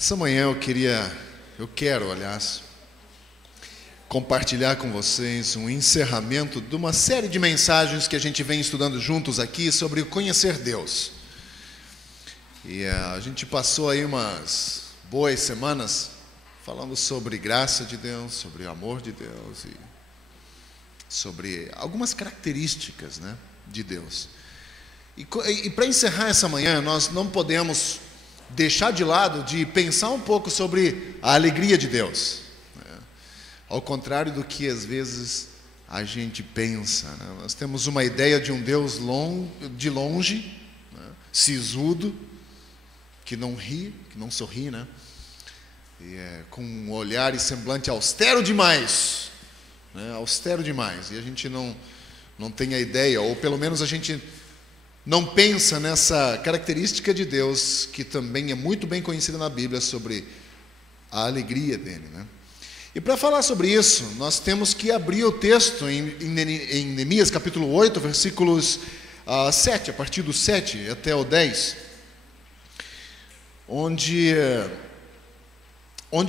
Essa manhã eu quero, aliás, compartilhar com vocês um encerramento de uma série de mensagens que a gente vem estudando juntos aqui sobre o conhecer Deus. E a gente passou aí umas boas semanas falando sobre graça de Deus, sobre amor de Deus e sobre algumas características, né, de Deus. E para encerrar essa manhã, nós não podemos deixar de lado de pensar um pouco sobre a alegria de Deus, né? Ao contrário do que às vezes a gente pensa, né? Nós temos uma ideia de um Deus de longe, né? Sisudo, que não ri, que não sorri, né? E com um olhar e semblante austero demais, né? Austero demais, e a gente não tem a ideia, ou pelo menos a gente não pensa nessa característica de Deus, que também é muito bem conhecida na Bíblia, sobre a alegria dele, né? E para falar sobre isso, nós temos que abrir o texto em Neemias capítulo 8, versículos 7, a partir do 7 até o 10, onde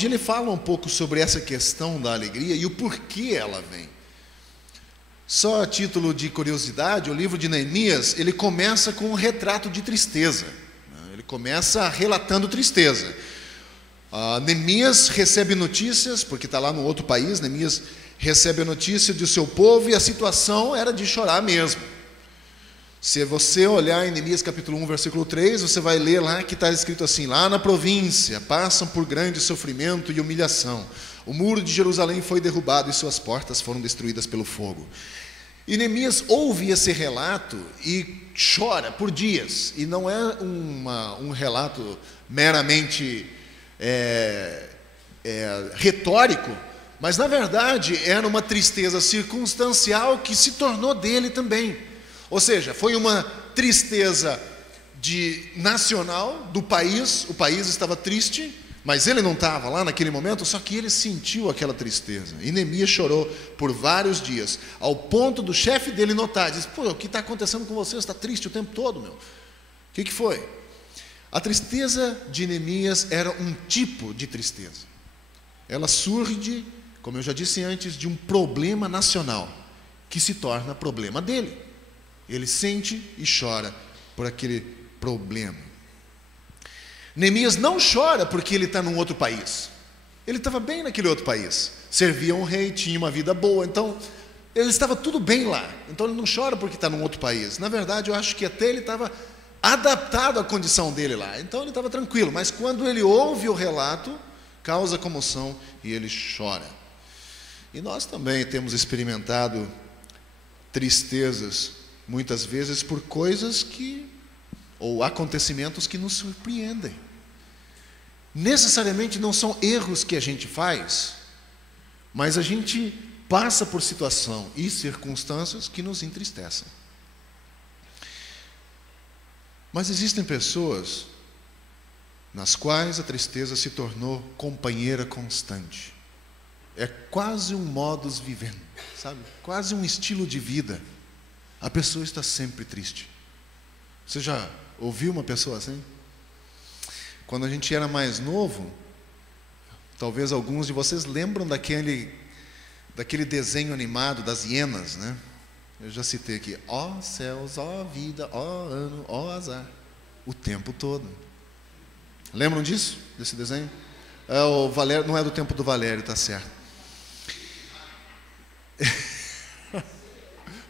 ele fala um pouco sobre essa questão da alegria e o porquê ela vem. Só a título de curiosidade, o livro de Neemias, ele começa com um retrato de tristeza, né? Ele começa relatando tristeza. Neemias recebe notícias, porque está lá no outro país, Neemias recebe a notícia do seu povo e a situação era de chorar mesmo. Se você olhar em Neemias capítulo 1, versículo 3, você vai ler lá que está escrito assim: lá na província passam por grande sofrimento e humilhação. O muro de Jerusalém foi derrubado e suas portas foram destruídas pelo fogo. E Neemias ouve esse relato e chora por dias. E não é um relato meramente retórico, mas na verdade era uma tristeza circunstancial que se tornou dele também. Ou seja, foi uma tristeza nacional do país, o país estava triste, mas ele não estava lá naquele momento, só que ele sentiu aquela tristeza. E Neemias chorou por vários dias, ao ponto do chefe dele notar, diz: pô, o que está acontecendo com você? Você está triste o tempo todo, meu. O que foi? A tristeza de Neemias era um tipo de tristeza. Ela surge, como eu já disse antes, de um problema nacional, que se torna problema dele. Ele sente e chora por aquele problema. Neemias não chora porque ele está num outro país. Ele estava bem naquele outro país. Servia um rei, tinha uma vida boa. Então, ele estava tudo bem lá. Então, ele não chora porque está num outro país. Na verdade, eu acho que até ele estava adaptado à condição dele lá. Então, ele estava tranquilo. Mas quando ele ouve o relato, causa comoção e ele chora. E nós também temos experimentado tristezas, muitas vezes por coisas ou acontecimentos que nos surpreendem. Necessariamente não são erros que a gente faz, mas a gente passa por situação e circunstâncias que nos entristecem. Mas existem pessoas nas quais a tristeza se tornou companheira constante. É quase um modus vivendi, sabe? Quase um estilo de vida. A pessoa está sempre triste. Você já ouviu uma pessoa assim? Quando a gente era mais novo, talvez alguns de vocês lembram daquele desenho animado das hienas, né? Eu já citei aqui: ó céus, ó vida, ó ano, ó azar, o tempo todo. Lembram disso? Desse desenho? O Valério, não é do tempo do Valério, tá certo.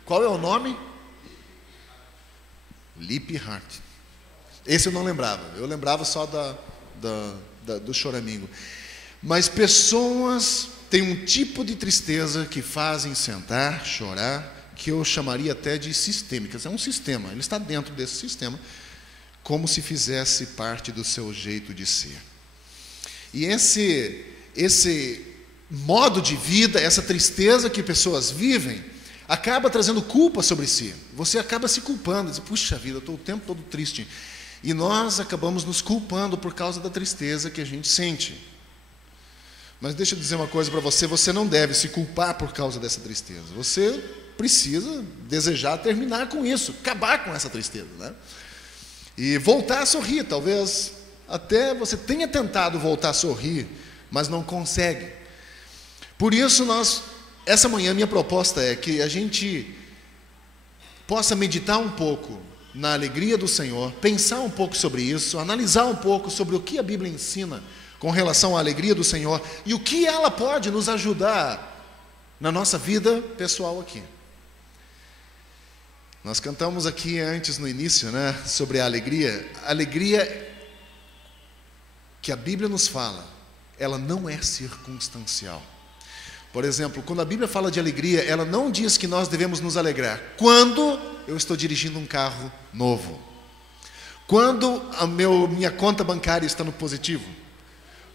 Qual é o nome? Lip Heart. Esse eu não lembrava. Eu lembrava só do choramingo. Mas pessoas têm um tipo de tristeza que fazem sentar, chorar, que eu chamaria até de sistêmicas. É um sistema. Ele está dentro desse sistema, como se fizesse parte do seu jeito de ser. E esse modo de vida, essa tristeza que pessoas vivem, acaba trazendo culpa sobre si. Você acaba se culpando, diz: puxa vida, eu estou o tempo todo triste. E nós acabamos nos culpando por causa da tristeza que a gente sente. Mas deixa eu dizer uma coisa para você: você não deve se culpar por causa dessa tristeza. Você precisa desejar terminar com isso, acabar com essa tristeza, né? E voltar a sorrir, talvez até você tenha tentado voltar a sorrir, mas não consegue. Por isso essa manhã minha proposta é que a gente possa meditar um pouco na alegria do Senhor, pensar um pouco sobre isso, analisar um pouco sobre o que a Bíblia ensina com relação à alegria do Senhor e o que ela pode nos ajudar na nossa vida pessoal aqui. Nós cantamos aqui antes, no início, né, sobre a alegria. A alegria que a Bíblia nos fala, ela não é circunstancial. Por exemplo, quando a Bíblia fala de alegria, ela não diz que nós devemos nos alegrar quando eu estou dirigindo um carro novo, quando minha conta bancária está no positivo,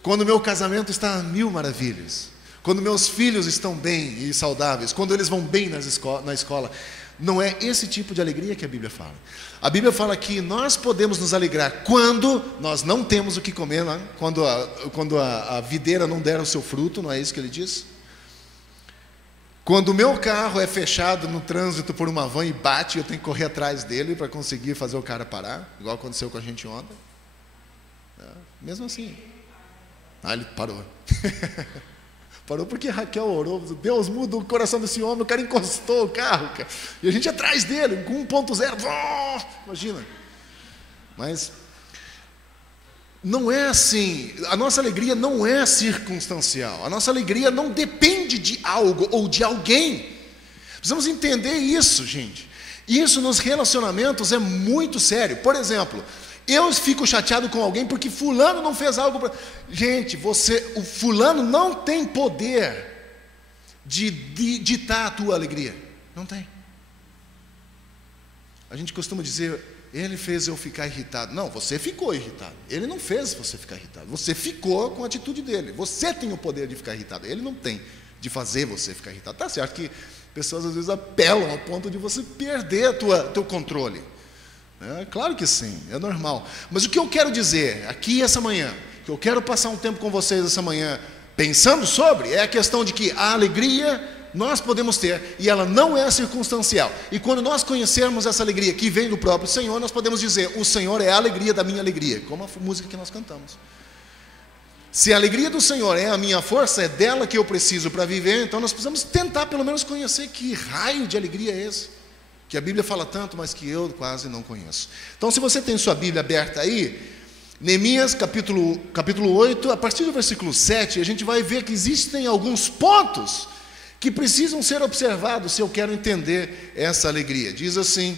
quando o meu casamento está a mil maravilhas, quando meus filhos estão bem e saudáveis, quando eles vão bem na escola. Não é esse tipo de alegria que a Bíblia fala. A Bíblia fala que nós podemos nos alegrar quando nós não temos o que comer, né? Quando a videira não der o seu fruto, não é isso que ele diz? Quando o meu carro é fechado no trânsito por uma van e bate, eu tenho que correr atrás dele para conseguir fazer o cara parar, igual aconteceu com a gente ontem. Mesmo assim. Ele parou. Parou porque Raquel orou, Deus muda o coração desse homem, o cara encostou o carro, cara, e a gente atrás dele, com 1.0, imagina. Mas não é assim, a nossa alegria não é circunstancial, a nossa alegria não depende de algo ou de alguém. Precisamos entender isso, gente. Isso nos relacionamentos é muito sério. Por exemplo, eu fico chateado com alguém porque fulano não fez algo para... Gente, o fulano não tem poder de ditar a tua alegria. Não tem. A gente costuma dizer, ele fez eu ficar irritado. Não, você ficou irritado. Ele não fez você ficar irritado. Você ficou com a atitude dele. Você tem o poder de ficar irritado. Ele não tem de fazer você ficar irritado. Tá certo que pessoas às vezes apelam ao ponto de você perder teu controle. Claro que sim, é normal. Mas o que eu quero dizer aqui essa manhã, que eu quero passar um tempo com vocês essa manhã, pensando sobre, é a questão de que a alegria nós podemos ter, e ela não é circunstancial. E quando nós conhecermos essa alegria que vem do próprio Senhor, nós podemos dizer, o Senhor é a alegria da minha alegria, como a música que nós cantamos. Se a alegria do Senhor é a minha força, é dela que eu preciso para viver, então nós precisamos tentar pelo menos conhecer que raio de alegria é esse, que a Bíblia fala tanto, mas que eu quase não conheço. Então, se você tem sua Bíblia aberta aí, Neemias capítulo 8, a partir do versículo 7, a gente vai ver que existem alguns pontos que precisam ser observados se eu quero entender essa alegria. Diz assim,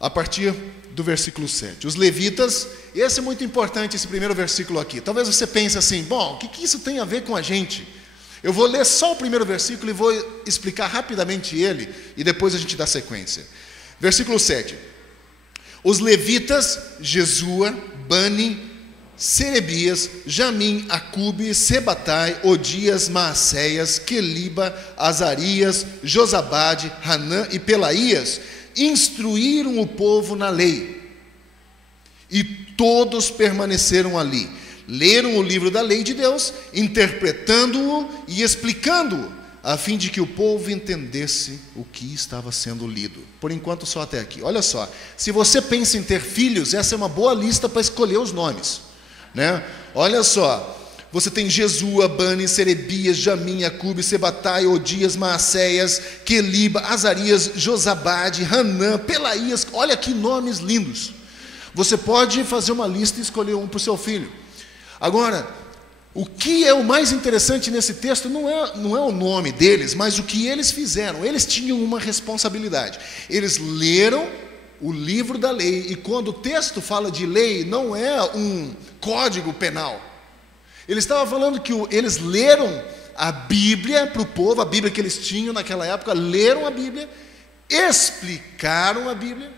a partir do versículo 7, os levitas, esse é muito importante, esse primeiro versículo aqui. Talvez você pense assim, bom, o que isso tem a ver com a gente? Eu vou ler só o primeiro versículo e vou explicar rapidamente ele, e depois a gente dá sequência. Versículo 7. Os levitas, Jesua, Bani, Serebias, Jamim, Acube, Sebatai, Odias, Maacéias, Queliba, Azarias, Josabade, Hanã e Pelaías, instruíram o povo na lei. E todos permaneceram ali. Leram o livro da lei de Deus, interpretando-o e explicando-o, a fim de que o povo entendesse o que estava sendo lido. Por enquanto, só até aqui. Olha só, se você pensa em ter filhos, essa é uma boa lista para escolher os nomes, né? Olha só, você tem Jesua, Bani, Serebias, Jamim, Acube, Sebatai, Odias, Maacéias, Queliba, Azarias, Josabade, Hanã, Pelaías. Olha que nomes lindos. Você pode fazer uma lista e escolher um para o seu filho. Agora, o que é o mais interessante nesse texto não é o nome deles, mas o que eles fizeram. Eles tinham uma responsabilidade. Eles leram o livro da lei, e quando o texto fala de lei, não é um código penal. Ele estava falando que eles leram a Bíblia para o povo, a Bíblia que eles tinham naquela época, leram a Bíblia, explicaram a Bíblia.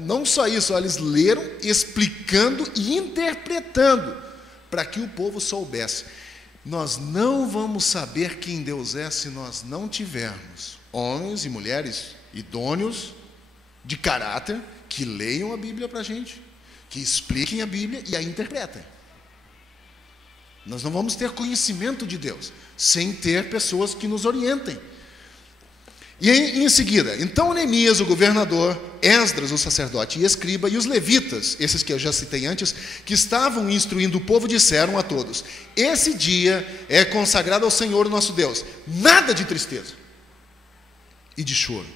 Não só isso, eles leram, explicando e interpretando, para que o povo soubesse. Nós não vamos saber quem Deus é se nós não tivermos homens e mulheres idôneos, de caráter, que leiam a Bíblia para a gente, que expliquem a Bíblia e a interpretem. Nós não vamos ter conhecimento de Deus sem ter pessoas que nos orientem. E em seguida, então Neemias, o governador, Esdras, o sacerdote e escriba, e os levitas, esses que eu já citei antes, que estavam instruindo o povo, disseram a todos: esse dia é consagrado ao Senhor nosso Deus, nada de tristeza e de choro,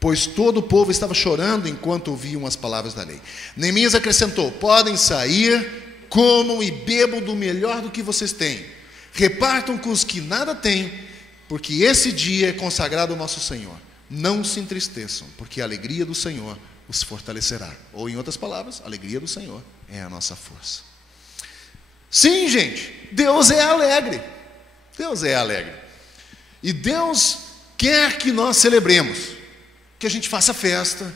pois todo o povo estava chorando enquanto ouviam as palavras da lei. Neemias acrescentou: podem sair, comam e bebam do melhor do que vocês têm, repartam com os que nada têm, porque esse dia é consagrado ao nosso Senhor. Não se entristeçam, porque a alegria do Senhor os fortalecerá. Ou, em outras palavras, a alegria do Senhor é a nossa força. Sim, gente, Deus é alegre. Deus é alegre. E Deus quer que nós celebremos, que a gente faça festa.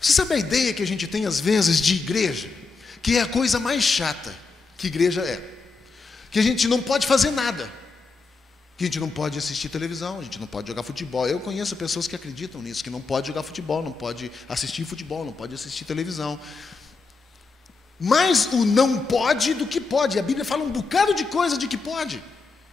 Você sabe a ideia que a gente tem às vezes de igreja? Que é a coisa mais chata que igreja é. Que a gente não pode fazer nada. Que a gente não pode assistir televisão, a gente não pode jogar futebol. Eu conheço pessoas que acreditam nisso, que não pode jogar futebol, não pode assistir futebol, não pode assistir televisão. Mais o não pode do que pode. A Bíblia fala um bocado de coisa de que pode.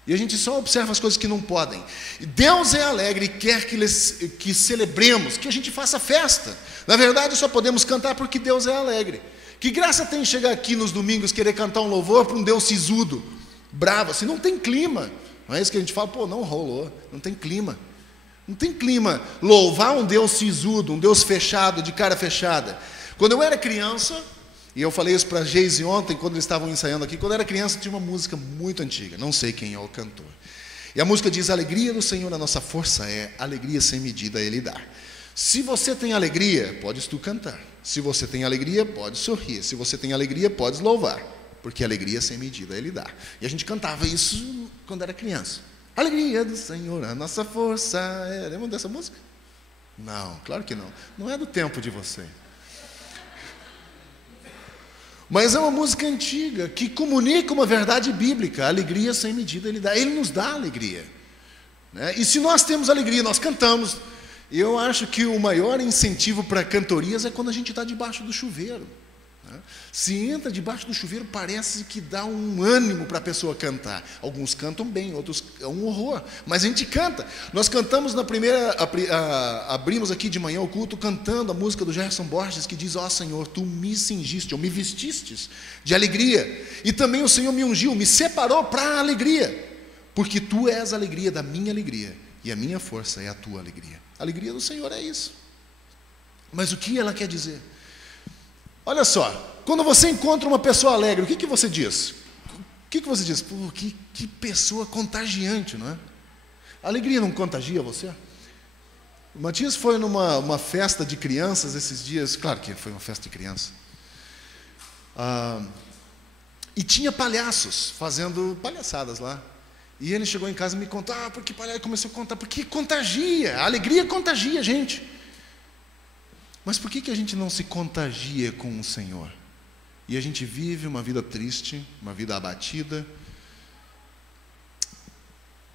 E a gente só observa as coisas que não podem. E Deus é alegre e quer que celebremos, que a gente faça festa. Na verdade, só podemos cantar porque Deus é alegre. Que graça tem chegar aqui nos domingos querer cantar um louvor para um Deus sisudo, bravo, assim, não tem clima. Não é isso que a gente fala, pô, não rolou, não tem clima. Não tem clima louvar um Deus sisudo, um Deus fechado, de cara fechada. Quando eu era criança, e eu falei isso para a Geise ontem, quando eles estavam ensaiando aqui, quando eu era criança tinha uma música muito antiga, não sei quem é o cantor. E a música diz: a alegria do Senhor, a nossa força é, alegria sem medida Ele dá. Se você tem alegria, podes tu cantar. Se você tem alegria, pode sorrir. Se você tem alegria, podes louvar. Porque alegria sem medida Ele dá. E a gente cantava isso quando era criança. Alegria do Senhor, a nossa força é... Lembram dessa música? Não, claro que não. Não é do tempo de você. Mas é uma música antiga que comunica uma verdade bíblica. Alegria sem medida Ele dá. Ele nos dá alegria, né? E se nós temos alegria, nós cantamos. E eu acho que o maior incentivo para cantorias é quando a gente está debaixo do chuveiro. Se entra debaixo do chuveiro, parece que dá um ânimo para a pessoa cantar. Alguns cantam bem, outros é um horror, mas a gente canta. Nós cantamos na primeira, abrimos aqui de manhã o culto cantando a música do Gerson Borges, que diz: ó Senhor, Tu me cingiste, ou me vestistes de alegria, e também o Senhor me ungiu, me separou para a alegria, porque Tu és a alegria da minha alegria, e a minha força é a Tua alegria. A alegria do Senhor é isso. Mas o que ela quer dizer? Olha só, quando você encontra uma pessoa alegre, o que você diz? O que você diz? Pô, que pessoa contagiante, não é? A alegria não contagia você? O Matias foi numa festa de crianças esses dias, claro que foi uma festa de criança, e tinha palhaços fazendo palhaçadas lá. E ele chegou em casa e me contou: porque palhaço, começou a contar, porque contagia, a alegria contagia a gente. Mas por que a gente não se contagia com o Senhor? E a gente vive uma vida triste, uma vida abatida,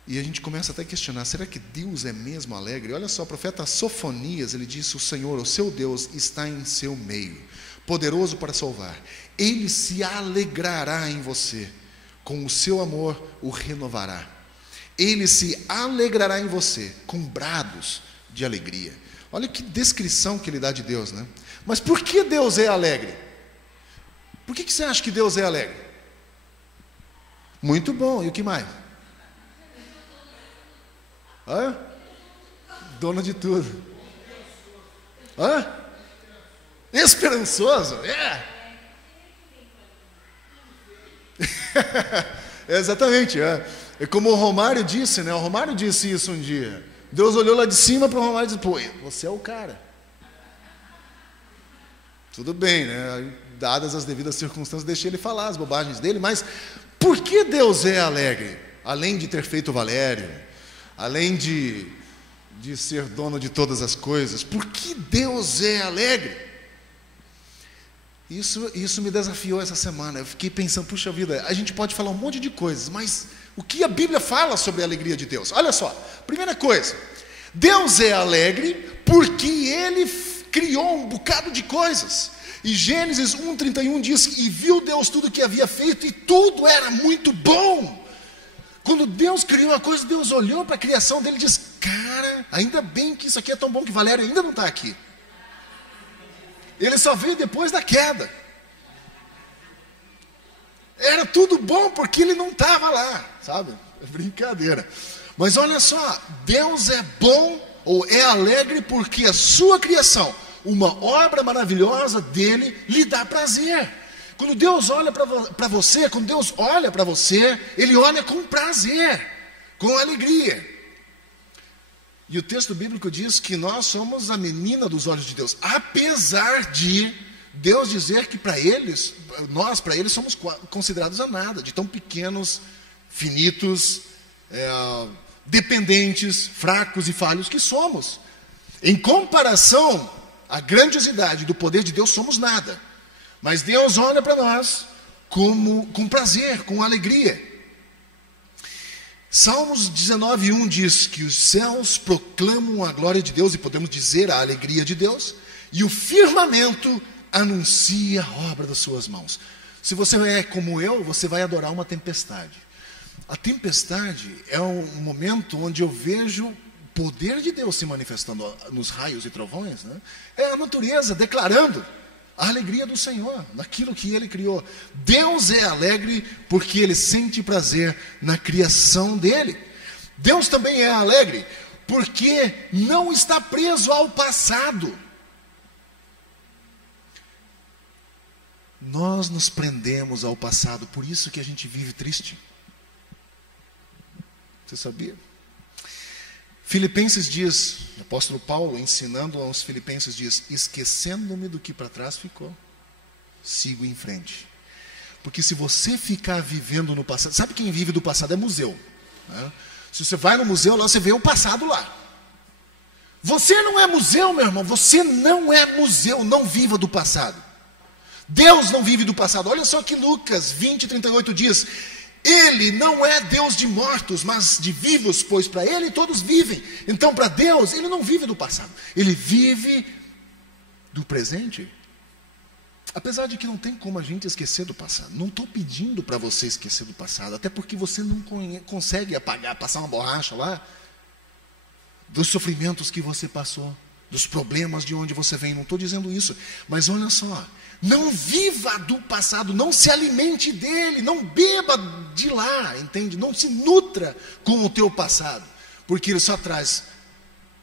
e a gente começa até a questionar: será que Deus é mesmo alegre? Olha só, o profeta Sofonias, ele disse: o Senhor, o seu Deus, está em seu meio, poderoso para salvar. Ele se alegrará em você, com o seu amor o renovará. Ele se alegrará em você, com brados de alegria. Olha que descrição que ele dá de Deus, né? Mas por que Deus é alegre? Por que você acha que Deus é alegre? Muito bom, e o que mais? Hã? Dono de tudo. Hã? Esperançoso? Exatamente, é como o Romário disse, né? O Romário disse isso um dia. Deus olhou lá de cima para o Romário e disse: pô, você é o cara. Tudo bem, né? Dadas as devidas circunstâncias, deixei ele falar as bobagens dele, mas por que Deus é alegre? Além de ter feito Valério, além de ser dono de todas as coisas, por que Deus é alegre? Isso me desafiou essa semana. Eu fiquei pensando: puxa vida, a gente pode falar um monte de coisas, mas o que a Bíblia fala sobre a alegria de Deus? Olha só, primeira coisa, Deus é alegre porque Ele criou um bocado de coisas. E Gênesis 1:31 diz: e viu Deus tudo que havia feito, e tudo era muito bom. Quando Deus criou a coisa, Deus olhou para a criação dele e disse: cara, ainda bem que isso aqui é tão bom que Valério ainda não está aqui. Ele só veio depois da queda. Era tudo bom porque ele não estava lá, sabe? É brincadeira. Mas olha só, Deus é bom ou é alegre porque a sua criação, uma obra maravilhosa dele, lhe dá prazer. Quando Deus olha para você, quando Deus olha para você, Ele olha com prazer, com alegria. E o texto bíblico diz que nós somos a menina dos olhos de Deus, apesar de Deus dizer que para eles, nós para eles somos considerados a nada, de tão pequenos, finitos, dependentes, fracos e falhos que somos. Em comparação à grandiosidade do poder de Deus, somos nada. Mas Deus olha para nós com prazer, com alegria. Salmos 19:1 diz que os céus proclamam a glória de Deus, e podemos dizer a alegria de Deus, e o firmamento anuncia a obra das suas mãos. Se você é como eu, você vai adorar uma tempestade. A tempestade é um momento onde eu vejo o poder de Deus se manifestando nos raios e trovões, né? É a natureza declarando a alegria do Senhor, naquilo que Ele criou. Deus é alegre porque Ele sente prazer na criação dEle. Deus também é alegre porque não está preso ao passado. Nós nos prendemos ao passado, por isso que a gente vive triste. Você sabia? Filipenses diz, o apóstolo Paulo ensinando aos filipenses diz: esquecendo-me do que para trás ficou, sigo em frente. Porque se você ficar vivendo no passado, sabe quem vive do passado é museu, né? Se você vai no museu, lá você vê o passado lá. Você não é museu, meu irmão, você não é museu, não viva do passado. Deus não vive do passado. Olha só que Lucas 20:38 diz: Ele não é Deus de mortos, mas de vivos, pois para Ele todos vivem. Então, para Deus, Ele não vive do passado, Ele vive do presente. Apesar de que não tem como a gente esquecer do passado. Não estou pedindo para você esquecer do passado, até porque você não consegue apagar, passar uma borracha lá, dos sofrimentos que você passou, dos problemas de onde você vem. Não estou dizendo isso, mas olha só, não viva do passado, não se alimente dele, não beba de lá, entende? Não se nutra com o teu passado, porque ele só traz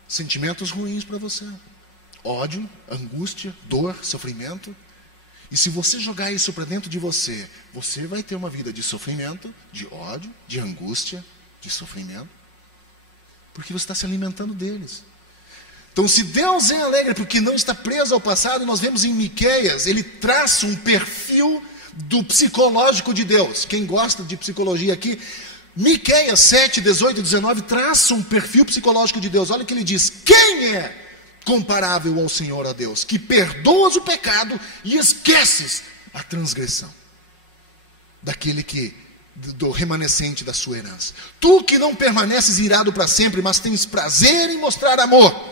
sentimentos ruins para você. Ódio, angústia, dor, sofrimento. E se você jogar isso para dentro de você, você vai ter uma vida de sofrimento, de ódio, de angústia, de sofrimento, porque você está se alimentando deles. Então, se Deus é alegre porque não está preso ao passado, nós vemos em Miqueias, ele traça um perfil do psicológico de Deus. Quem gosta de psicologia aqui, Miqueias 7, 18 e 19 traça um perfil psicológico de Deus. Olha o que ele diz: quem é comparável ao Senhor, a Deus, que perdoas o pecado e esqueces a transgressão daquele que, do remanescente da sua herança. Tu que não permaneces irado para sempre, mas tens prazer em mostrar amor,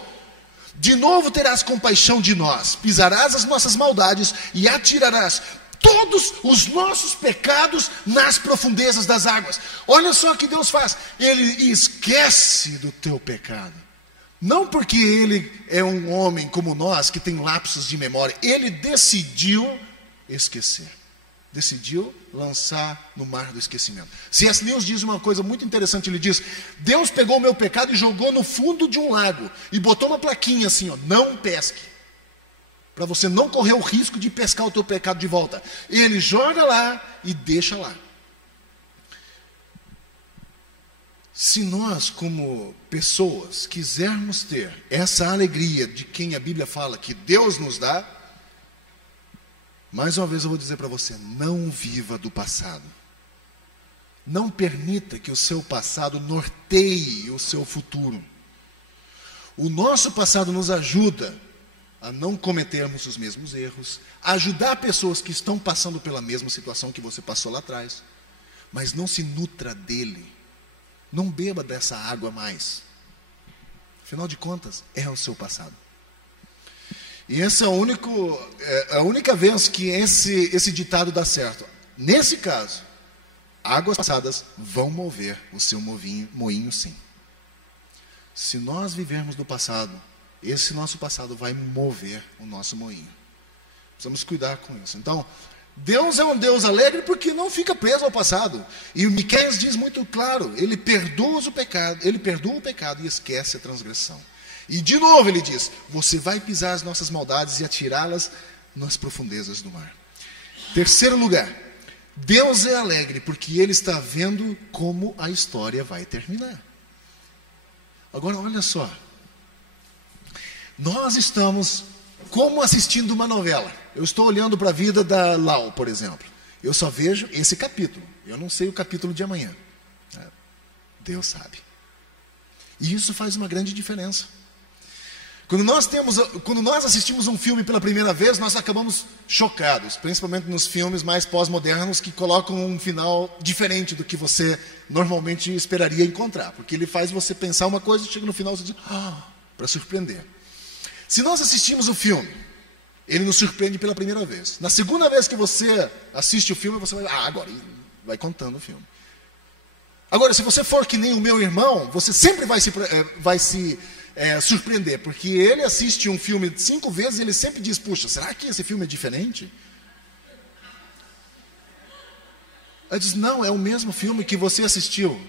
de novo terás compaixão de nós, pisarás as nossas maldades e atirarás todos os nossos pecados nas profundezas das águas. Olha só o que Deus faz: Ele esquece do teu pecado. Não porque Ele é um homem como nós, que tem lapsos de memória. Ele decidiu esquecer. Decidiu lançar no mar do esquecimento. C.S. Lewis diz uma coisa muito interessante. Ele diz: Deus pegou o meu pecado e jogou no fundo de um lago e botou uma plaquinha assim, ó: não pesque, para você não correr o risco de pescar o teu pecado de volta. Ele joga lá e deixa lá. Se nós, como pessoas, quisermos ter essa alegria de quem a Bíblia fala que Deus nos dá, mais uma vez eu vou dizer para você: não viva do passado. Não permita que o seu passado norteie o seu futuro. O nosso passado nos ajuda a não cometermos os mesmos erros, a ajudar pessoas que estão passando pela mesma situação que você passou lá atrás. Mas não se nutra dele. Não beba dessa água mais. Afinal de contas, é o seu passado. E essa é a única vez que esse ditado dá certo. Nesse caso, águas passadas vão mover o seu moinho sim. Se nós vivermos no passado, esse nosso passado vai mover o nosso moinho. Precisamos cuidar com isso. Então, Deus é um Deus alegre porque não fica preso ao passado. E o Miqueias diz muito claro, ele perdoa o pecado e esquece a transgressão. E de novo ele diz, você vai pisar as nossas maldades e atirá-las nas profundezas do mar. Terceiro lugar, Deus é alegre porque ele está vendo como a história vai terminar. Agora olha só, nós estamos como assistindo uma novela. Eu estou olhando para a vida da Lau, por exemplo. Eu só vejo esse capítulo. Eu não sei o capítulo de amanhã. Deus sabe. E isso faz uma grande diferença. Quando nós assistimos um filme pela primeira vez, nós acabamos chocados, principalmente nos filmes mais pós-modernos que colocam um final diferente do que você normalmente esperaria encontrar, porque ele faz você pensar uma coisa e chega no final e você diz, para surpreender. Se nós assistimos o filme, ele nos surpreende pela primeira vez. Na segunda vez que você assiste o filme, você vai, agora vai contando o filme. Agora, se você for que nem o meu irmão, você sempre vai se surpreender, porque ele assiste um filme 5 vezes e ele sempre diz, puxa, será que esse filme é diferente? Ele diz, não, é o mesmo filme que você assistiu.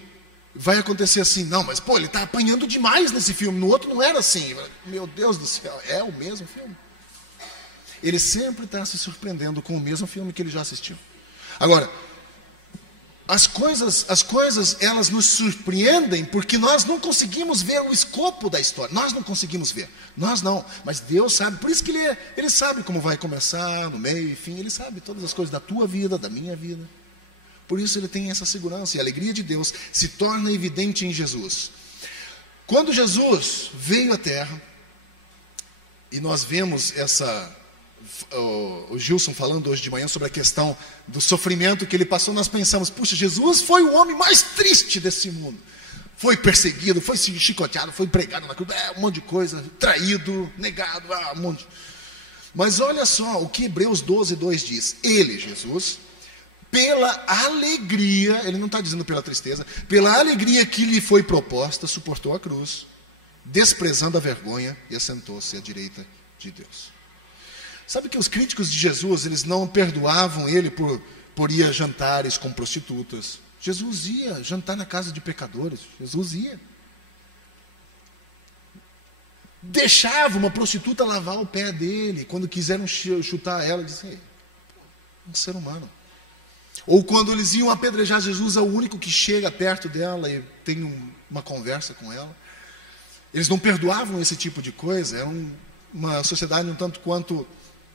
Vai acontecer assim, não, mas ele está apanhando demais nesse filme, no outro não era assim. Meu Deus do céu, é o mesmo filme. Ele sempre está se surpreendendo com o mesmo filme que ele já assistiu. Agora, as coisas, elas nos surpreendem porque nós não conseguimos ver o escopo da história. Nós não conseguimos ver. Nós não. Mas Deus sabe. Por isso que Ele sabe como vai começar, no meio e fim. Ele sabe todas as coisas da tua vida, da minha vida. Por isso Ele tem essa segurança. E a alegria de Deus se torna evidente em Jesus. Quando Jesus veio à Terra, e nós vemos o Gilson falando hoje de manhã sobre a questão do sofrimento que ele passou, nós pensamos, puxa, Jesus foi o homem mais triste desse mundo. Foi perseguido, foi chicoteado, foi pregado na cruz, um monte de coisa, traído, negado, um monte. Mas olha só o que Hebreus 12:2 diz. Ele, Jesus, pela alegria, ele não está dizendo pela tristeza, pela alegria que lhe foi proposta, suportou a cruz, desprezando a vergonha e assentou-se à direita de Deus. Sabe que os críticos de Jesus, eles não perdoavam ele por ir a jantares com prostitutas. Jesus ia jantar na casa de pecadores. Jesus ia. Deixava uma prostituta lavar o pé dele. Quando quiseram chutar ela, dizia, um ser humano. Ou quando eles iam apedrejar Jesus, é o único que chega perto dela e tem uma conversa com ela. Eles não perdoavam esse tipo de coisa. Era uma sociedade um tanto quanto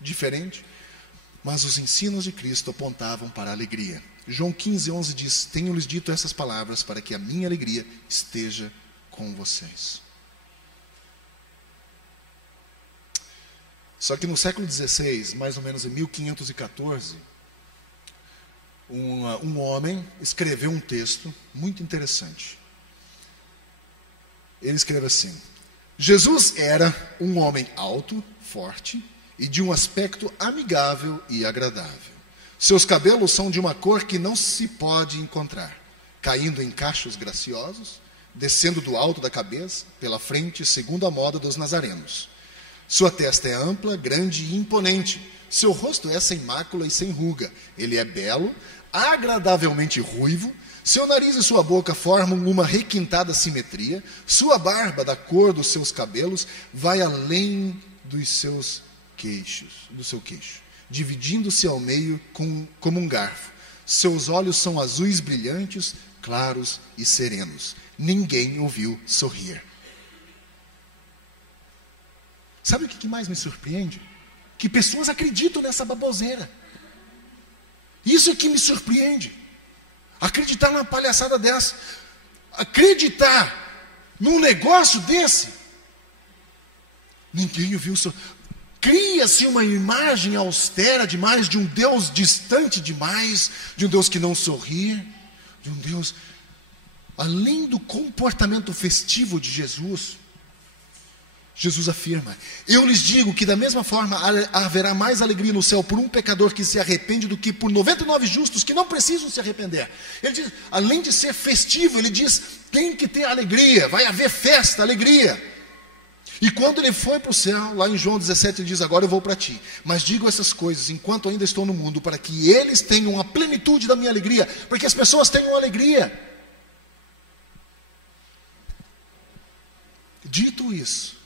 diferente, mas os ensinos de Cristo apontavam para a alegria. João 15:11 diz, tenho-lhes dito essas palavras para que a minha alegria esteja com vocês. Só que no século XVI, mais ou menos em 1514, um homem escreveu um texto muito interessante. Ele escreve assim, Jesus era um homem alto, forte, e de um aspecto amigável e agradável. Seus cabelos são de uma cor que não se pode encontrar, caindo em cachos graciosos, descendo do alto da cabeça, pela frente, segundo a moda dos nazarenos. Sua testa é ampla, grande e imponente. Seu rosto é sem mácula e sem ruga. Ele é belo, agradavelmente ruivo. Seu nariz e sua boca formam uma requintada simetria. Sua barba, da cor dos seus cabelos, vai além do seu queixo, dividindo-se ao meio como um garfo. Seus olhos são azuis brilhantes, claros e serenos. Ninguém o viu sorrir. Sabe o que mais me surpreende? Que pessoas acreditam nessa baboseira. Isso é que me surpreende. Acreditar numa palhaçada dessa. Acreditar num negócio desse. Ninguém o viu sorrir. Cria-se uma imagem austera demais de um Deus distante demais, de um Deus que não sorri, de um Deus, além do comportamento festivo de Jesus, Jesus afirma: eu lhes digo que da mesma forma haverá mais alegria no céu por um pecador que se arrepende do que por 99 justos que não precisam se arrepender. Ele diz, além de ser festivo, ele diz, tem que ter alegria, vai haver festa, alegria. E quando ele foi para o céu, lá em João 17, ele diz, agora eu vou para ti, mas digo essas coisas enquanto ainda estou no mundo, para que eles tenham a plenitude da minha alegria, para que as pessoas tenham alegria. Dito isso,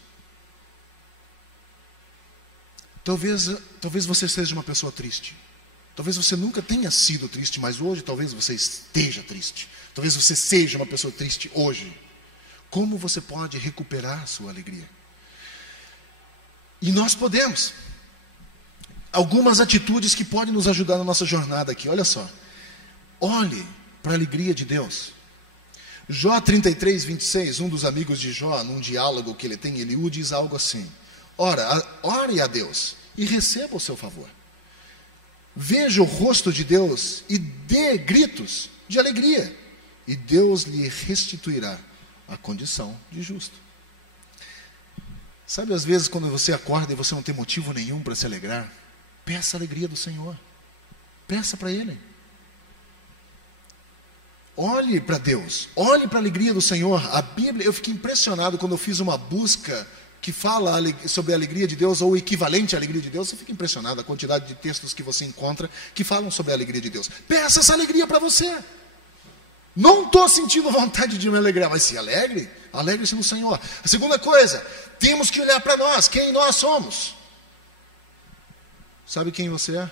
talvez você seja uma pessoa triste. Talvez você nunca tenha sido triste, mas hoje talvez você esteja triste. Talvez você seja uma pessoa triste hoje. Como você pode recuperar sua alegria? E nós podemos. Algumas atitudes que podem nos ajudar na nossa jornada aqui. Olha só. Olhe para a alegria de Deus. Jó 33, 26, um dos amigos de Jó, num diálogo que ele tem, Eliú, diz algo assim: ore a Deus e receba o seu favor. Veja o rosto de Deus e dê gritos de alegria, e Deus lhe restituirá a condição de justo. Sabe, às vezes quando você acorda e você não tem motivo nenhum para se alegrar, peça a alegria do Senhor. Peça para Ele. Olhe para Deus, olhe para a alegria do Senhor. A Bíblia, eu fiquei impressionado quando eu fiz uma busca que fala sobre a alegria de Deus, ou o equivalente à alegria de Deus. Você fica impressionado a quantidade de textos que você encontra que falam sobre a alegria de Deus. Peça essa alegria para você. Não estou sentindo vontade de me alegrar, mas se alegre, alegre-se no Senhor. A segunda coisa, temos que olhar para nós, quem nós somos. Sabe quem você é?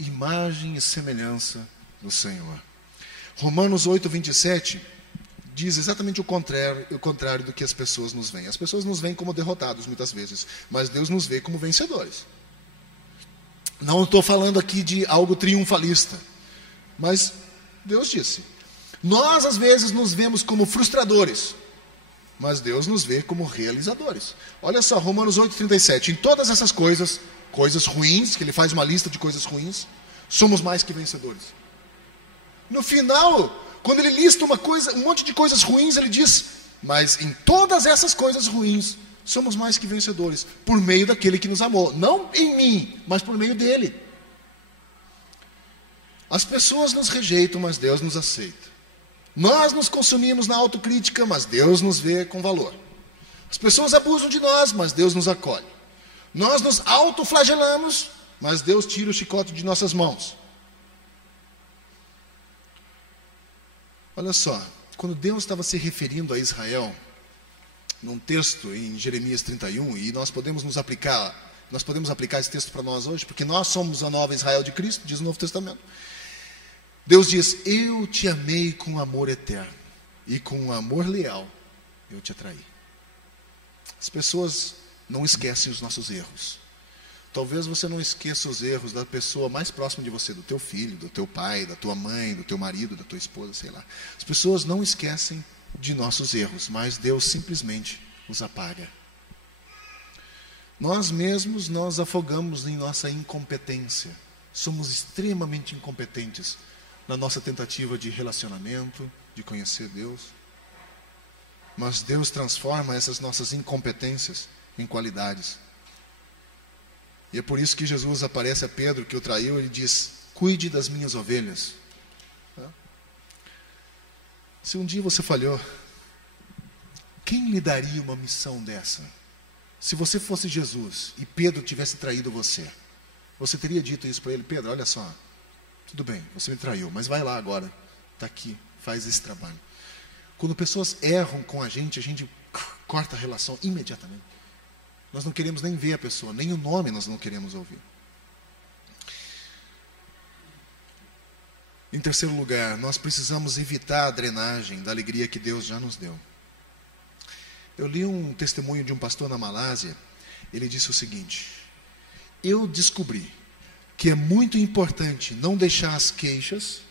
Imagem e semelhança do Senhor. Romanos 8, 27 diz exatamente o contrário do que as pessoas nos veem. As pessoas nos veem como derrotados muitas vezes, mas Deus nos vê como vencedores. Não estou falando aqui de algo triunfalista, mas Deus disse, nós às vezes nos vemos como frustradores, mas Deus nos vê como realizadores. Olha só, Romanos 8, 37, em todas essas coisas ruins, que ele faz uma lista de coisas ruins, somos mais que vencedores. No final, quando ele lista um monte de coisas ruins, ele diz, mas em todas essas coisas ruins, somos mais que vencedores, por meio daquele que nos amou. Não em mim, mas por meio dele. As pessoas nos rejeitam, mas Deus nos aceita. Nós nos consumimos na autocrítica, mas Deus nos vê com valor. As pessoas abusam de nós, mas Deus nos acolhe. Nós nos autoflagelamos, mas Deus tira o chicote de nossas mãos. Olha só, quando Deus estava se referindo a Israel, num texto em Jeremias 31, e nós podemos aplicar esse texto para nós hoje, porque nós somos a nova Israel de Cristo, diz o Novo Testamento. Deus diz, eu te amei com amor eterno, e com um amor leal eu te atraí. As pessoas não esquecem os nossos erros. Talvez você não esqueça os erros da pessoa mais próxima de você, do teu filho, do teu pai, da tua mãe, do teu marido, da tua esposa, sei lá. As pessoas não esquecem de nossos erros, mas Deus simplesmente os apaga. Nós mesmos nos afogamos em nossa incompetência. Somos extremamente incompetentes na nossa tentativa de relacionamento, de conhecer Deus. Mas Deus transforma essas nossas incompetências em qualidades. E é por isso que Jesus aparece a Pedro, que o traiu, ele diz, cuide das minhas ovelhas. Se um dia você falhou, quem lhe daria uma missão dessa? Se você fosse Jesus e Pedro tivesse traído você, você teria dito isso para ele? Pedro, olha só, tudo bem, você me traiu, mas vai lá agora, está aqui, faz esse trabalho. Quando pessoas erram com a gente corta a relação imediatamente. Nós não queremos nem ver a pessoa, nem o nome nós não queremos ouvir. Em terceiro lugar, nós precisamos evitar a drenagem da alegria que Deus já nos deu. Eu li um testemunho de um pastor na Malásia, ele disse o seguinte, eu descobri que é muito importante não deixar as queixas,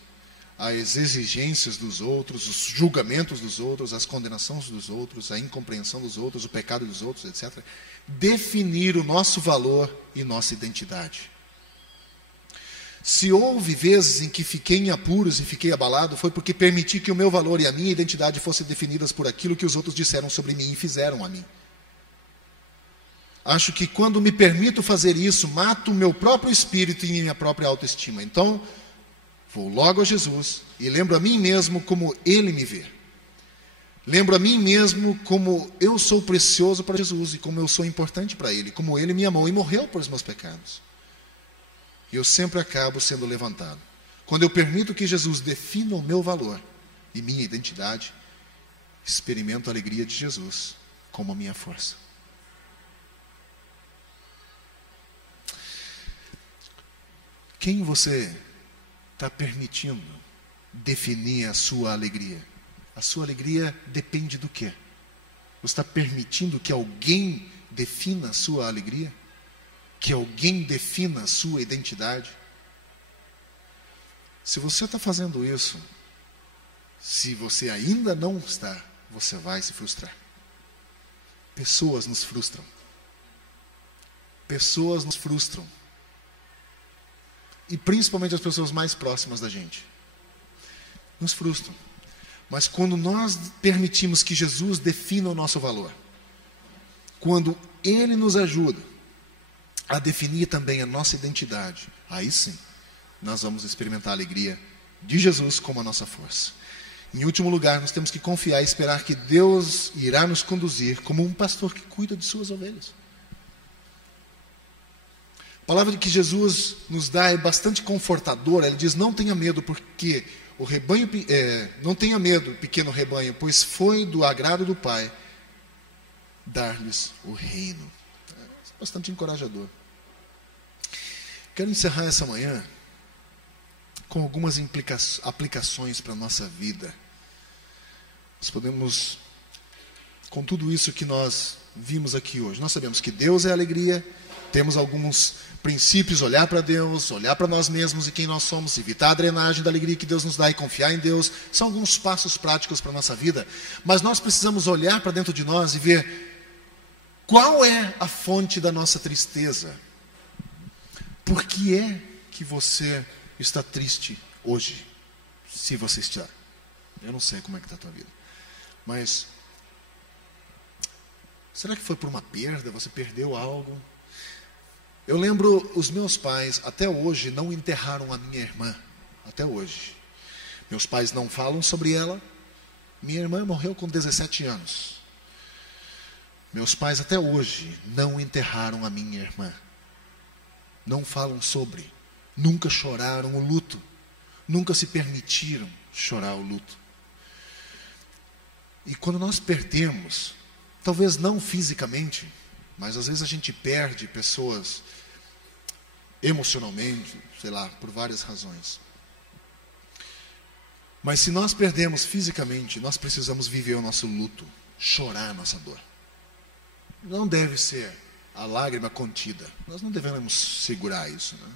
as exigências dos outros, os julgamentos dos outros, as condenações dos outros, a incompreensão dos outros, o pecado dos outros, etc., definir o nosso valor e nossa identidade. Se houve vezes em que fiquei em apuros e fiquei abalado, foi porque permiti que o meu valor e a minha identidade fossem definidas por aquilo que os outros disseram sobre mim e fizeram a mim. acho que quando me permito fazer isso, mato o meu próprio espírito e minha própria autoestima. Então, vou logo a Jesus e lembro a mim mesmo como Ele me vê. Lembro a mim mesmo como eu sou precioso para Jesus e como eu sou importante para Ele, como Ele me amou e morreu por os meus pecados. E eu sempre acabo sendo levantado. Quando eu permito que Jesus defina o meu valor e minha identidade, experimento a alegria de Jesus como a minha força. Quem você está permitindo definir a sua alegria? A sua alegria depende do quê? Você está permitindo que alguém defina a sua alegria? Que alguém defina a sua identidade? Se você está fazendo isso, se você ainda não está, você vai se frustrar. Pessoas nos frustram. Pessoas nos frustram. E principalmente as pessoas mais próximas da gente. Nos frustram. Mas quando nós permitimos que Jesus defina o nosso valor, quando Ele nos ajuda a definir também a nossa identidade, aí sim, nós vamos experimentar a alegria de Jesus como a nossa força. Em último lugar, nós temos que confiar e esperar que Deus irá nos conduzir como um pastor que cuida de suas ovelhas. A palavra que Jesus nos dá é bastante confortadora. Ele diz, não tenha medo, porque o rebanho, não tenha medo, pequeno rebanho, pois foi do agrado do Pai dar-lhes o reino. É bastante encorajador. Quero encerrar essa manhã com algumas aplicações para a nossa vida. Nós podemos, com tudo isso que nós vimos aqui hoje, nós sabemos que Deus é alegria, temos alguns princípios, olhar para Deus, olhar para nós mesmos e quem nós somos, evitar a drenagem da alegria que Deus nos dá e confiar em Deus, são alguns passos práticos para a nossa vida, mas nós precisamos olhar para dentro de nós e ver qual é a fonte da nossa tristeza. Por que é que você está triste hoje? Se você está. Eu não sei como é que está a tua vida. Mas, será que foi por uma perda? Você perdeu algo? Eu lembro, os meus pais, até hoje, não enterraram a minha irmã. Até hoje. Meus pais não falam sobre ela. Minha irmã morreu com 17 anos. Meus pais, até hoje, não enterraram a minha irmã. Não falam sobre. Nunca choraram o luto. Nunca se permitiram chorar o luto. E quando nós perdemos, talvez não fisicamente, mas às vezes a gente perde pessoas emocionalmente, sei lá, por várias razões. Mas se nós perdemos fisicamente, nós precisamos viver o nosso luto, chorar a nossa dor. Não deve ser a lágrima contida. Nós não devemos segurar isso, né?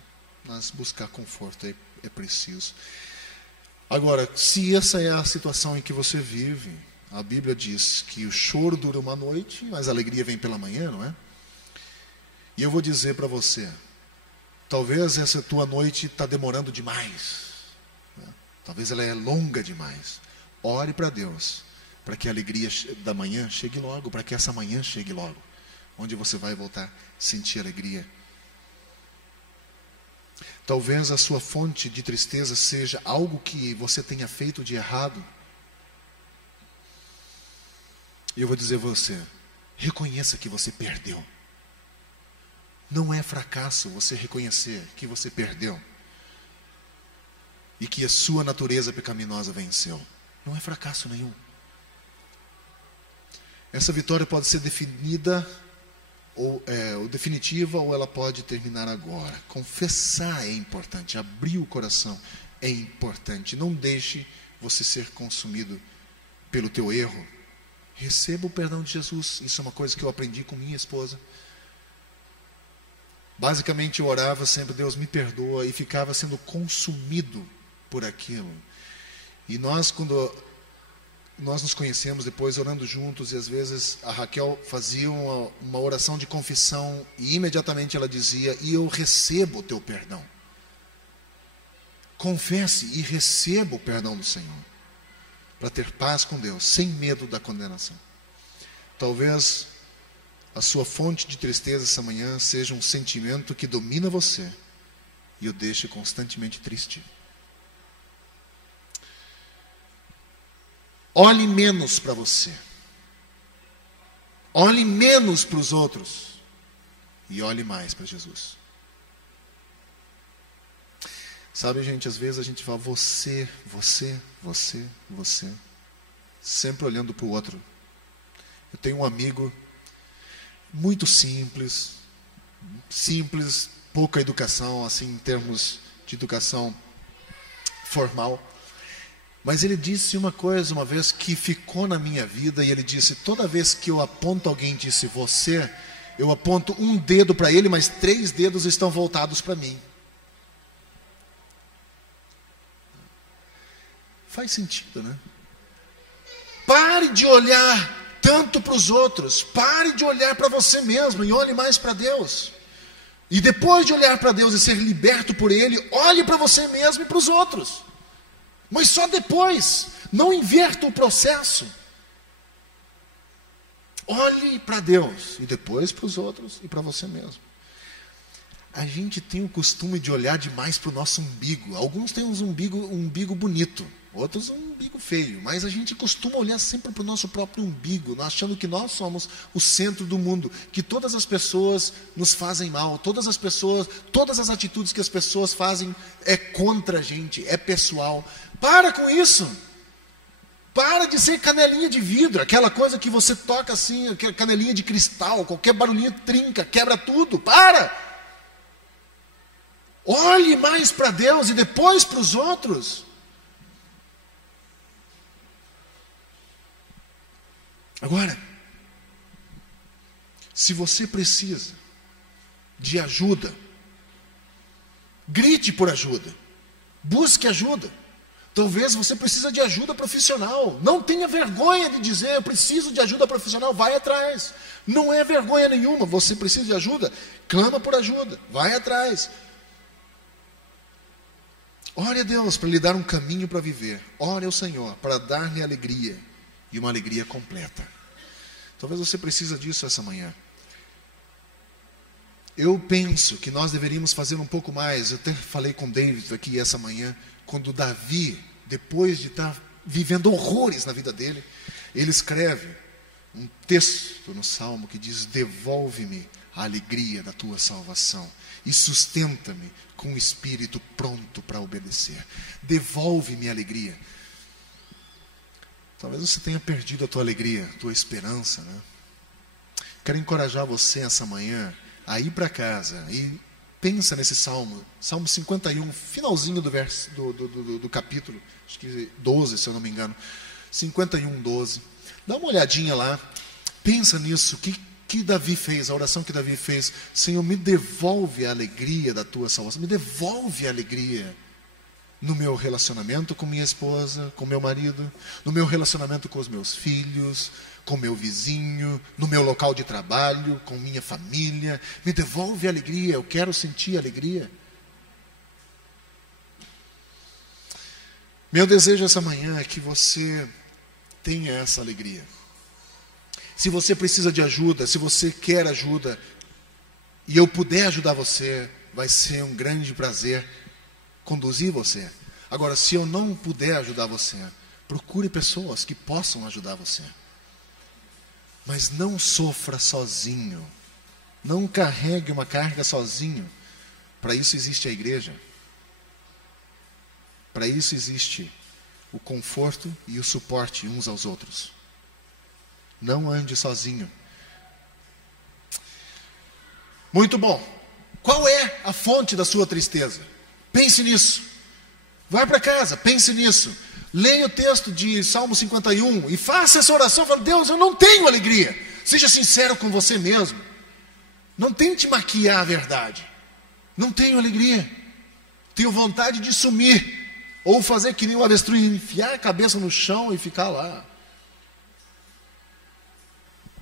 Mas buscar conforto é preciso. Agora, se essa é a situação em que você vive, a Bíblia diz que o choro dura uma noite, mas a alegria vem pela manhã, não é? E eu vou dizer para você, talvez essa tua noite está demorando demais, né? Talvez ela é longa demais. Ore para Deus, para que a alegria da manhã chegue logo, para que essa manhã chegue logo, onde você vai voltar a sentir alegria. Talvez a sua fonte de tristeza seja algo que você tenha feito de errado. E eu vou dizer a você, reconheça que você perdeu. Não é fracasso você reconhecer que você perdeu e que a sua natureza pecaminosa venceu. Não é fracasso nenhum. Essa vitória pode ser definida ou definitiva, ou ela pode terminar agora. Confessar é importante, abrir o coração é importante. Não deixe você ser consumido pelo teu erro. Receba o perdão de Jesus. Isso é uma coisa que eu aprendi com minha esposa. Basicamente eu orava sempre, Deus me perdoa, e ficava sendo consumido por aquilo. E nós, quando nós nos conhecemos depois orando juntos, e às vezes a Raquel fazia uma oração de confissão e imediatamente ela dizia, e eu recebo o teu perdão. Confesse e receba o perdão do Senhor, para ter paz com Deus, sem medo da condenação. Talvez a sua fonte de tristeza essa manhã seja um sentimento que domina você e o deixe constantemente triste. Olhe menos para você. Olhe menos para os outros. E olhe mais para Jesus. Sabe, gente, às vezes a gente fala você, sempre olhando para o outro. Eu tenho um amigo muito simples, pouca educação, assim, em termos de educação formal. Mas ele disse uma coisa uma vez que ficou na minha vida, e ele disse: toda vez que eu aponto alguém, disse você, eu aponto um dedo para ele, mas 3 dedos estão voltados para mim. Faz sentido, né? Pare de olhar tanto para os outros, pare de olhar para você mesmo e olhe mais para Deus. E depois de olhar para Deus e ser liberto por Ele, olhe para você mesmo e para os outros. Mas só depois, não inverta o processo. Olhe para Deus e depois para os outros e para você mesmo. A gente tem o costume de olhar demais para o nosso umbigo. Alguns têm um umbigo bonito, outros um umbigo feio. Mas a gente costuma olhar sempre para o nosso próprio umbigo, achando que nós somos o centro do mundo, que todas as pessoas nos fazem mal, todas as atitudes que as pessoas fazem é contra a gente, é pessoal. Para com isso. Para de ser canelinha de vidro, aquela coisa que você toca assim, aquela canelinha de cristal, qualquer barulhinho trinca, quebra tudo. Para! Olhe mais para Deus e depois para os outros. Agora, se você precisa de ajuda, grite por ajuda, busque ajuda. Talvez você precise de ajuda profissional. Não tenha vergonha de dizer: eu preciso de ajuda profissional. Vai atrás. Não é vergonha nenhuma. Você precisa de ajuda, clama por ajuda. Vai atrás. Ore a Deus para lhe dar um caminho para viver. Ore ao Senhor para dar-lhe alegria, e uma alegria completa. Talvez você precise disso essa manhã. Eu penso que nós deveríamos fazer um pouco mais. Eu até falei com David aqui essa manhã, quando Davi, depois de estar vivendo horrores na vida dele, ele escreve um texto no Salmo que diz: devolve-me a alegria da tua salvação e sustenta-me com um espírito pronto para obedecer. Devolve-me a alegria. Talvez você tenha perdido a tua alegria, a tua esperança, né? Quero encorajar você essa manhã a ir para casa e pensa nesse Salmo 51, finalzinho do capítulo, acho que 12, se eu não me engano, 51, 12. Dá uma olhadinha lá, pensa nisso, que Davi fez, a oração que Davi fez: Senhor, me devolve a alegria da tua salvação, me devolve a alegria no meu relacionamento com minha esposa, com meu marido, no meu relacionamento com os meus filhos, com meu vizinho, no meu local de trabalho, com minha família. Me devolve a alegria, eu quero sentir alegria. Meu desejo essa manhã é que você tenha essa alegria. Se você precisa de ajuda, se você quer ajuda, e eu puder ajudar você, vai ser um grande prazer conduzir você. Agora, se eu não puder ajudar você, procure pessoas que possam ajudar você. Mas não sofra sozinho. Não carregue uma carga sozinho. Para isso existe a igreja. Para isso existe o conforto e o suporte uns aos outros. Não ande sozinho. Muito bom. Qual é a fonte da sua tristeza? Pense nisso. Vai para casa, pense nisso. Leia o texto de Salmo 51 e faça essa oração. Fala: Deus, eu não tenho alegria. Seja sincero com você mesmo. Não tente maquiar a verdade. Não tenho alegria. Tenho vontade de sumir. Ou fazer que nem o avestruz, enfiar a cabeça no chão e ficar lá.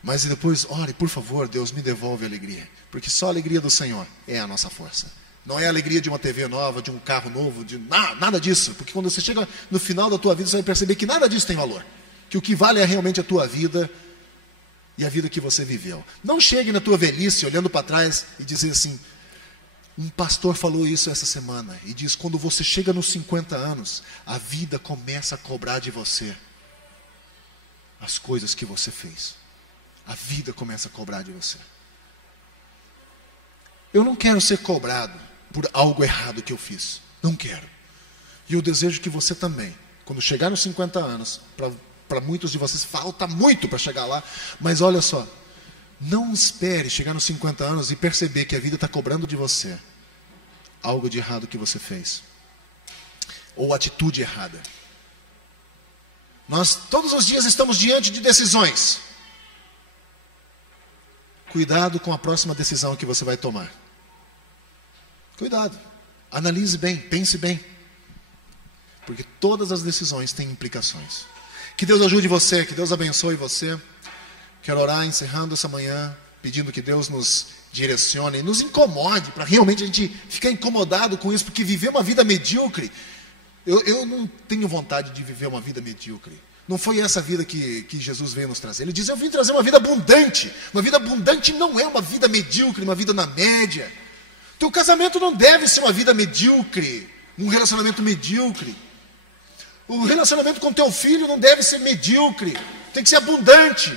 Mas depois, ore, por favor, Deus, me devolve a alegria. Porque só a alegria do Senhor é a nossa força. Não é a alegria de uma TV nova, de um carro novo, de nada disso. Porque quando você chega no final da tua vida, você vai perceber que nada disso tem valor. Que o que vale é realmente a tua vida. e a vida que você viveu. Não chegue na tua velhice olhando para trás e dizer assim, um pastor falou isso essa semana, e diz, quando você chega nos 50 anos, a vida começa a cobrar de você as coisas que você fez. A vida começa a cobrar de você. Eu não quero ser cobrado por algo errado que eu fiz. Não quero. E eu desejo que você também, quando chegar nos 50 anos, para muitos de vocês falta muito para chegar lá, mas olha só, não espere chegar nos 50 anos e perceber que a vida está cobrando de você algo de errado que você fez. Ou atitude errada. Nós todos os dias estamos diante de decisões. Cuidado com a próxima decisão que você vai tomar. Cuidado. Analise bem, pense bem. Porque todas as decisões têm implicações. Que Deus ajude você, que Deus abençoe você. Quero orar encerrando essa manhã, pedindo que Deus nos direcione, nos incomode, para realmente a gente ficar incomodado com isso, porque viver uma vida medíocre, eu não tenho vontade de viver uma vida medíocre. Não foi essa vida que Jesus veio nos trazer. Ele diz, eu vim trazer uma vida abundante. Uma vida abundante não é uma vida medíocre, uma vida na média. Teu casamento não deve ser uma vida medíocre, um relacionamento medíocre. O relacionamento com teu filho não deve ser medíocre, tem que ser abundante,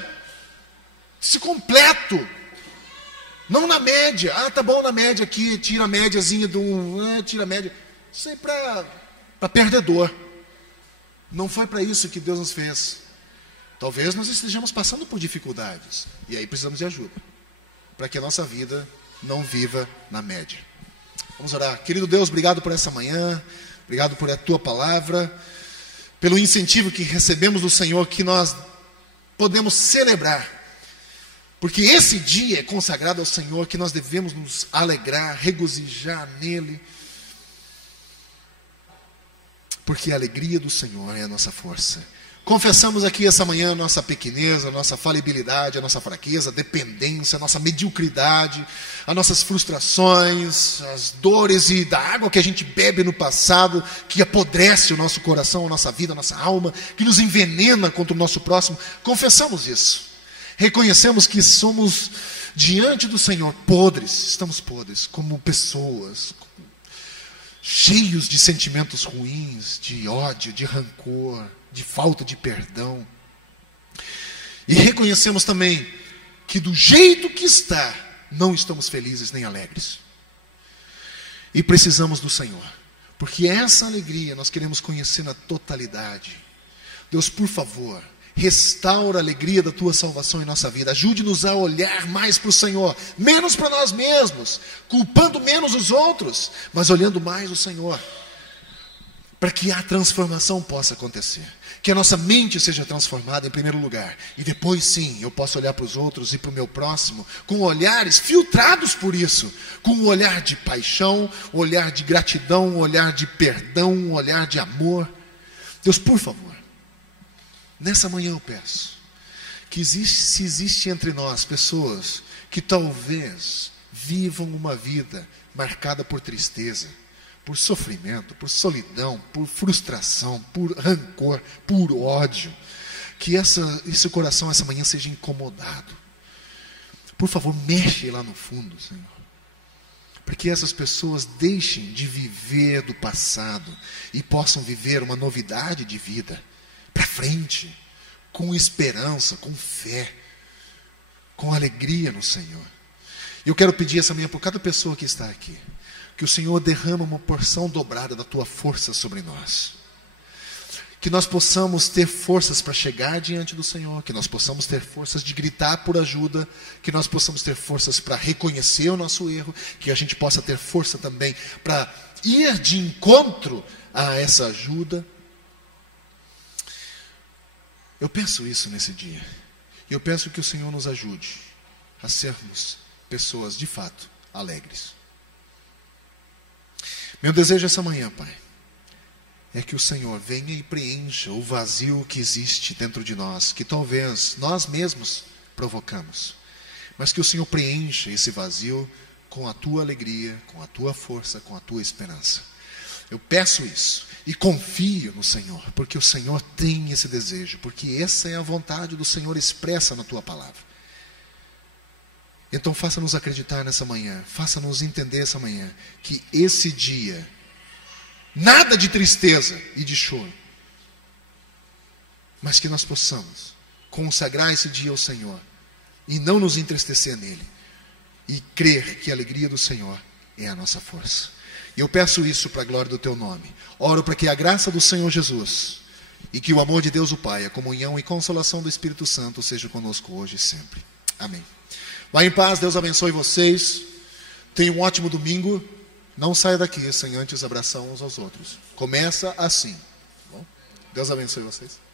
se completo. Não na média. Ah, tá bom na média aqui, tira a médiazinha tira a média. Isso aí para perdedor. Não foi para isso que Deus nos fez. Talvez nós estejamos passando por dificuldades. E aí precisamos de ajuda. Para que a nossa vida não viva na média. Vamos orar. Querido Deus, obrigado por essa manhã. Obrigado por a tua palavra. Pelo incentivo que recebemos do Senhor, que nós podemos celebrar. Porque esse dia é consagrado ao Senhor, que nós devemos nos alegrar, regozijar nele. Porque a alegria do Senhor é a nossa força. Confessamos aqui essa manhã a nossa pequenez, a nossa falibilidade, a nossa fraqueza, a dependência, a nossa mediocridade, as nossas frustrações, as dores e da água que a gente bebe no passado, que apodrece o nosso coração, a nossa vida, a nossa alma, que nos envenena contra o nosso próximo. Confessamos isso. Reconhecemos que somos diante do Senhor podres, estamos podres como pessoas, cheios de sentimentos ruins, de ódio, de rancor, de falta de perdão. E reconhecemos também que do jeito que está, não estamos felizes nem alegres. E precisamos do Senhor, porque essa alegria nós queremos conhecer na totalidade. Deus, por favor, restaura a alegria da tua salvação em nossa vida. Ajude-nos a olhar mais para o Senhor, menos para nós mesmos, culpando menos os outros, mas olhando mais o Senhor, para que a transformação possa acontecer. Que a nossa mente seja transformada em primeiro lugar, e depois sim, eu posso olhar para os outros e para o meu próximo, com olhares filtrados por isso, com um olhar de paixão, um olhar de gratidão, um olhar de perdão, um olhar de amor. Deus, por favor, nessa manhã eu peço que se existe entre nós pessoas que talvez vivam uma vida marcada por tristeza, por sofrimento, por solidão, por frustração, por rancor, por ódio, que esse coração essa manhã seja incomodado. Por favor, mexe lá no fundo, Senhor, para que essas pessoas deixem de viver do passado e possam viver uma novidade de vida para frente, com esperança, com fé, com alegria no Senhor. Eu quero pedir essa manhã por cada pessoa que está aqui, que o Senhor derrama uma porção dobrada da tua força sobre nós. Que nós possamos ter forças para chegar diante do Senhor, que nós possamos ter forças de gritar por ajuda, que nós possamos ter forças para reconhecer o nosso erro, que a gente possa ter força também para ir de encontro a essa ajuda. Eu penso isso nesse dia. Eu peço que o Senhor nos ajude a sermos pessoas de fato alegres. Meu desejo essa manhã, Pai, é que o Senhor venha e preencha o vazio que existe dentro de nós, que talvez nós mesmos provocamos, mas que o Senhor preencha esse vazio com a tua alegria, com a tua força, com a tua esperança. Eu peço isso e confio no Senhor, porque o Senhor tem esse desejo, porque essa é a vontade do Senhor expressa na tua palavra. Então faça-nos acreditar nessa manhã, faça-nos entender essa manhã, que esse dia, nada de tristeza e de choro, mas que nós possamos consagrar esse dia ao Senhor e não nos entristecer nele, e crer que a alegria do Senhor é a nossa força. E eu peço isso para a glória do teu nome. Oro para que a graça do Senhor Jesus e que o amor de Deus o Pai, a comunhão e consolação do Espírito Santo seja conosco hoje e sempre. Amém. Vá em paz, Deus abençoe vocês. Tenha um ótimo domingo. Não saia daqui sem antes abraçar uns aos outros. Começa assim. Bom? Deus abençoe vocês.